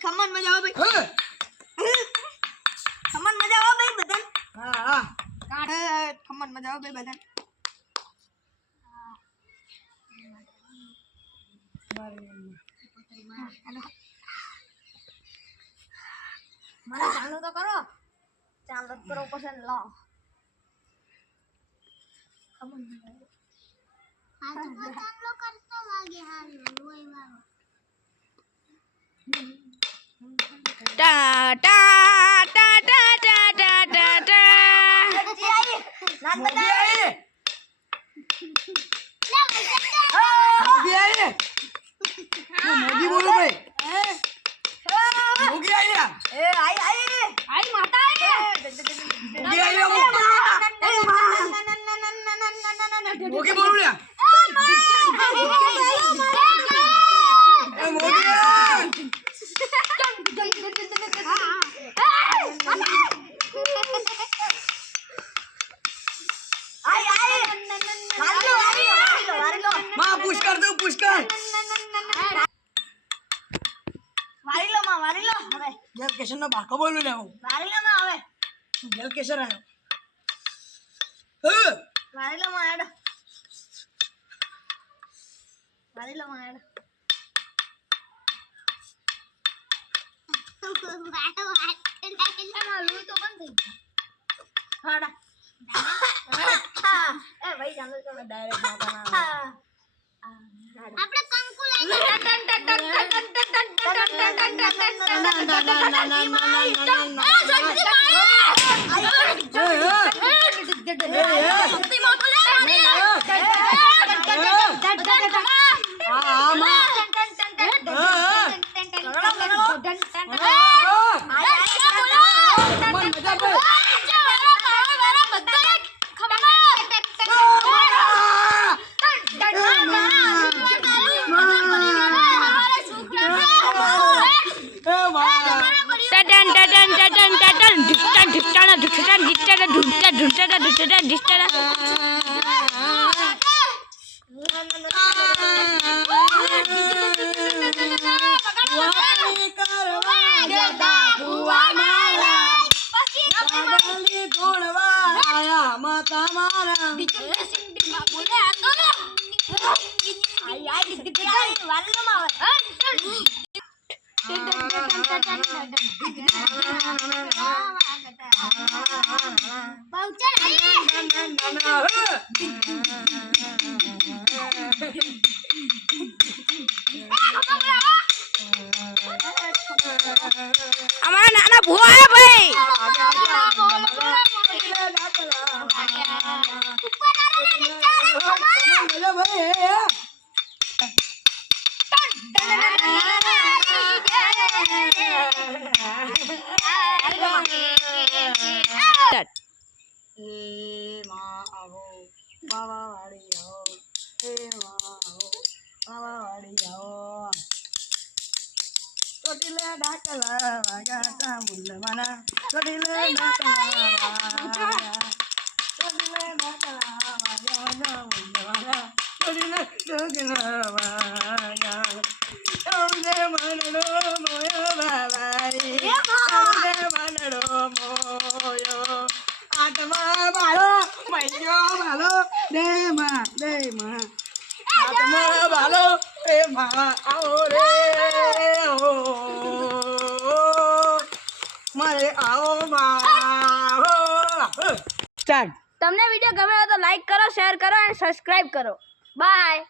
ખમણ મજા આવે ભાઈ ખમણ મજા આવે ભાઈ બધાને હા ખમણ મજા આવે ભાઈ બધાને મને ચાલુ તો કરો ચાલુ કરો પછી લાવ ખમણ મજા આવે આ તો ચાલુ કરતો લાગે હાલ રોઈ વાળો ટા ટા ટા ટા ટા ટા ટા ટા જી આઈ નાન બતાય મોગી આઈ મોગી બોલો ભાઈ મોગી આઈ એ આઈ માતા મોગી આઈ મોગી બોલો લ્યા એ મોગી माँ पुश कर दो पुश कर वारी लो अरे यार केशर ना बाका बोलू ले हूं वारी लो मां आवे यार केशर आयो वारी लो मां आडो वारी लो मां आडो मालू तो बंद થઈ હાડા એ ભાઈ ચાલો તો ડાયરેક્ટ માતા આપણે કંકુ લઈ माता मारा बोले आ तो आई वाली लो मावे हमारा नाना भुआ है भाई ચોટીલે ડાકલા વાગાતા મુલ્લવાના ચોટીલે ડાકલા વાગાતા મુલ્લવાના ચોટીલે ડાકલા વાગા ઓને મનડો મોયો બાબાઈ ઓને મનડો મોયો આત્મા બાળો મૈયો બાળો દેમાં આત્મા બાળો એ માં આવો રે મારે આવો માં સ્ટાર્ટ તમને વિડિયો ગમે તો લાઈક કરો શેર કરો અને સબસ્ક્રાઇબ કરો બાય